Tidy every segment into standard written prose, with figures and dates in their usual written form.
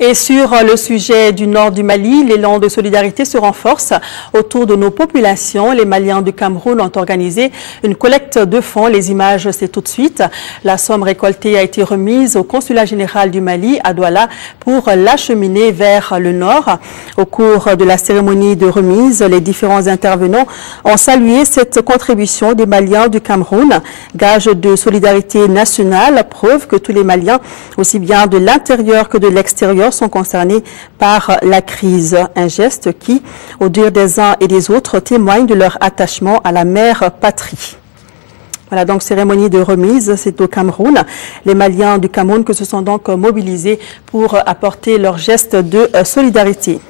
Et sur le sujet du nord du Mali, l'élan de solidarité se renforce autour de nos populations. Les Maliens du Cameroun ont organisé une collecte de fonds. Les images, c'est tout de suite. La somme récoltée a été remise au consulat général du Mali à Douala pour l'acheminer vers le nord. Au cours de la cérémonie de remise, les différents intervenants ont salué cette contribution des Maliens du Cameroun. Gage de solidarité nationale, preuve que tous les Maliens, aussi bien de l'intérieur que de l'extérieur, sont concernés par la crise. Un geste qui, au dire des uns et des autres, témoigne de leur attachement à la mère patrie. Voilà, donc cérémonie de remise, c'est au Cameroun. Les Maliens du Cameroun que se sont donc mobilisés pour apporter leur geste de solidarité.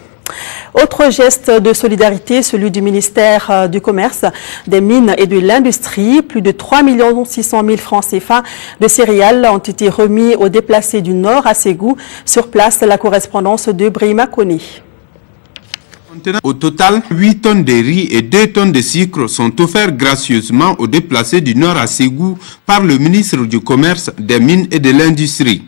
Autre geste de solidarité, celui du ministère du Commerce, des Mines et de l'Industrie. Plus de 3 600 000 francs CFA de céréales ont été remis aux déplacés du Nord à Ségou. Sur place, la correspondance de Brima Koni. Au total, 8 tonnes de riz et 2 tonnes de sucre sont offerts gracieusement aux déplacés du Nord à Ségou par le ministre du Commerce, des Mines et de l'Industrie.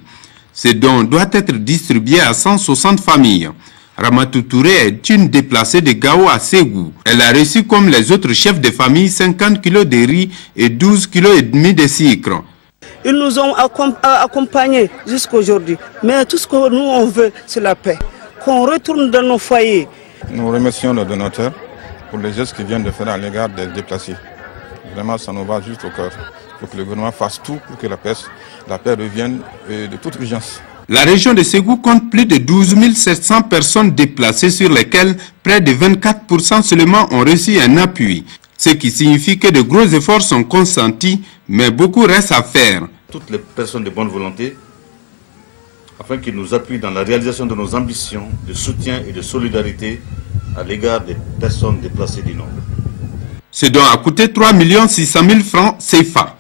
Ce don doit être distribué à 160 familles. Ramatou Touré est une déplacée de Gao à Ségou. Elle a reçu comme les autres chefs de famille 50 kg de riz et 12,5 kg de sucre. Ils nous ont accompagnés jusqu'à aujourd'hui. Mais tout ce que nous on veut, c'est la paix. Qu'on retourne dans nos foyers. Nous remercions le donateur pour les gestes qu'il vient de faire à l'égard des déplacés. Vraiment, ça nous va juste au cœur. Il faut que le gouvernement fasse tout pour que la paix revienne de toute urgence. La région de Ségou compte plus de 12 700 personnes déplacées sur lesquelles près de 24% seulement ont reçu un appui. Ce qui signifie que de gros efforts sont consentis, mais beaucoup reste à faire. Toutes les personnes de bonne volonté, afin qu'ils nous appuient dans la réalisation de nos ambitions de soutien et de solidarité à l'égard des personnes déplacées du Nord. Ce don a coûté 3 600 000 francs CFA.